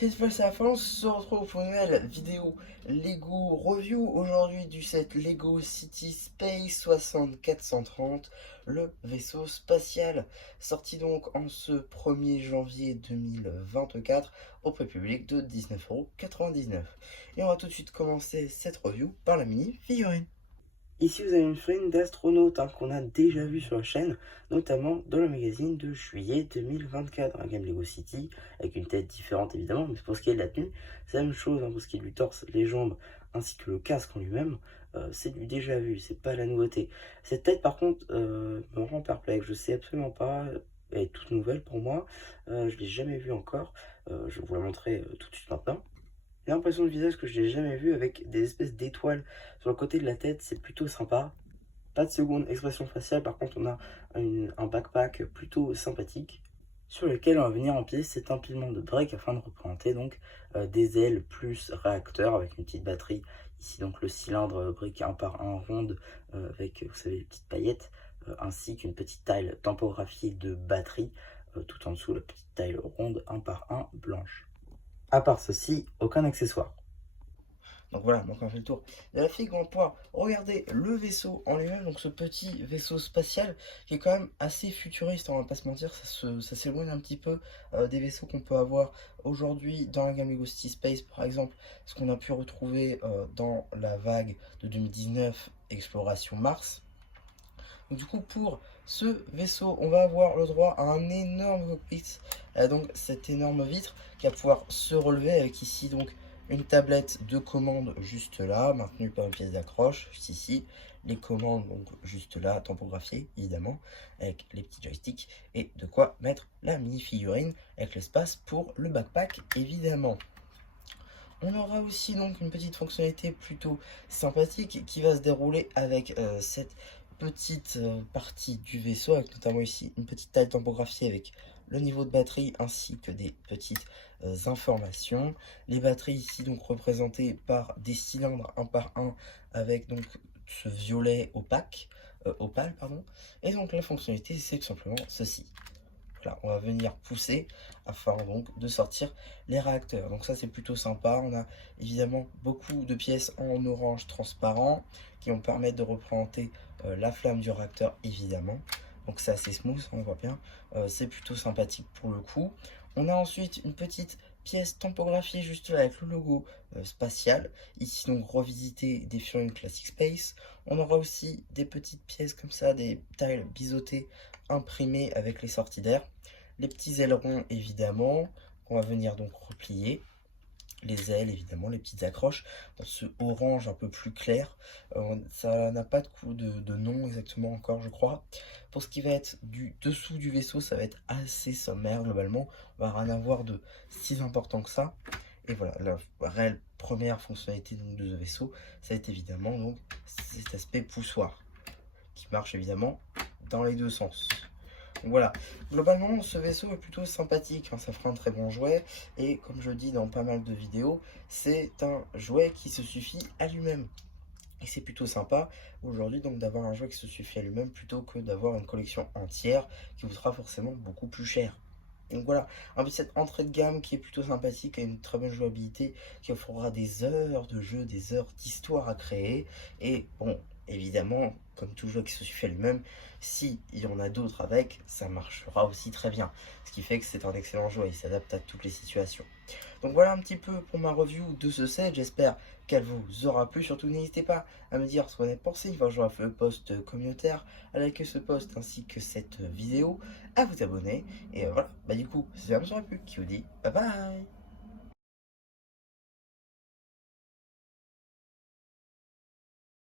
J'espère que ça va, on se retrouve pour une nouvelle vidéo Lego Review aujourd'hui du set Lego City Space 6430, le vaisseau spatial, sorti donc en ce 1er janvier 2024 au prix public de 19,99 €. Et on va tout de suite commencer cette review par la mini figurine. Ici, vous avez une figurine d'astronaute qu'on a déjà vu sur la chaîne, notamment dans le magazine de juillet 2024, un game Lego City, avec une tête différente évidemment, mais pour ce qui est de la tenue, c'est la même chose pour ce qui est du torse, les jambes, ainsi que le casque en lui-même, c'est du déjà vu, c'est pas la nouveauté. Cette tête par contre me rend perplexe, je sais absolument pas, elle est toute nouvelle pour moi, je l'ai jamais vue encore, je vais vous la montrer tout de suite maintenant. L'impression de visage que je n'ai jamais vu avec des espèces d'étoiles sur le côté de la tête, c'est plutôt sympa. Pas de seconde expression faciale, par contre on a un backpack plutôt sympathique sur lequel on va venir empiler cet empilement de briques afin de représenter donc des ailes plus réacteurs avec une petite batterie. Ici donc le cylindre brique 1 par 1 ronde avec vous savez les petites paillettes ainsi qu'une petite taille tampographiée de batterie tout en dessous la petite taille ronde 1 par 1 blanche. À part ceci, aucun accessoire. Donc voilà, donc on fait le tour de la figue. On va pouvoir regarder le vaisseau en lui-même, donc ce petit vaisseau spatial qui est quand même assez futuriste, on va pas se mentir, ça s'éloigne un petit peu des vaisseaux qu'on peut avoir aujourd'hui dans la gamme Lego City Space, par exemple, ce qu'on a pu retrouver dans la vague de 2019 Exploration Mars. Donc, du coup, pour ce vaisseau, on va avoir le droit à un énorme cockpit, donc cette énorme vitre qui va pouvoir se relever avec ici donc une tablette de commande juste là, maintenue par une pièce d'accroche juste ici, les commandes donc juste là, tampographiées évidemment, avec les petits joysticks et de quoi mettre la mini figurine avec l'espace pour le backpack évidemment. On aura aussi donc une petite fonctionnalité plutôt sympathique qui va se dérouler avec cette petite partie du vaisseau, avec notamment ici une petite taille tampographiée avec le niveau de batterie ainsi que des petites informations. Les batteries ici donc représentées par des cylindres un par un avec donc ce violet opaque, opale pardon. Et donc la fonctionnalité c'est tout simplement ceci. Voilà, on va venir pousser afin donc de sortir les réacteurs. Donc ça c'est plutôt sympa. On a évidemment beaucoup de pièces en orange transparent qui vont permettre de représenter la flamme du réacteur évidemment. Donc c'est assez smooth, on voit bien. C'est plutôt sympathique pour le coup. On a ensuite une petite pièce tampographiée juste là avec le logo spatial. Ici donc revisiter des figurines Classic Space. On aura aussi des petites pièces comme ça, des tiles biseautées imprimées avec les sorties d'air. Les petits ailerons évidemment, qu'on va venir donc replier. Les ailes évidemment, les petites accroches dans ce orange un peu plus clair. Ça n'a pas de nom exactement encore je crois. Pour ce qui va être du dessous du vaisseau, ça va être assez sommaire globalement. On va rien avoir de si important que ça. Et voilà, la réelle première fonctionnalité donc, de ce vaisseau, ça va être évidemment donc cet aspect poussoir qui marche évidemment dans les deux sens. Donc voilà, globalement ce vaisseau est plutôt sympathique, ça fera un très bon jouet et comme je le dis dans pas mal de vidéos, c'est un jouet qui se suffit à lui-même. Et c'est plutôt sympa aujourd'hui donc d'avoir un jouet qui se suffit à lui-même plutôt que d'avoir une collection entière qui vous sera forcément beaucoup plus cher. Donc voilà, un peu cette entrée de gamme qui est plutôt sympathique et une très bonne jouabilité qui offrira des heures de jeu, des heures d'histoire à créer. Et bon, évidemment, comme tout jeu qui se suffit à lui-même, si il y en a d'autres avec, ça marchera aussi très bien. Ce qui fait que c'est un excellent jeu, il s'adapte à toutes les situations. Donc voilà un petit peu pour ma review de ce set, j'espère qu'elle vous aura plu. Surtout n'hésitez pas à me dire ce que vous en avez pensé, une fois que j'aurai fait le post communautaire, à liker ce post ainsi que cette vidéo, à vous abonner. Et voilà, bah du coup, c'est la pub qui vous dit bye bye.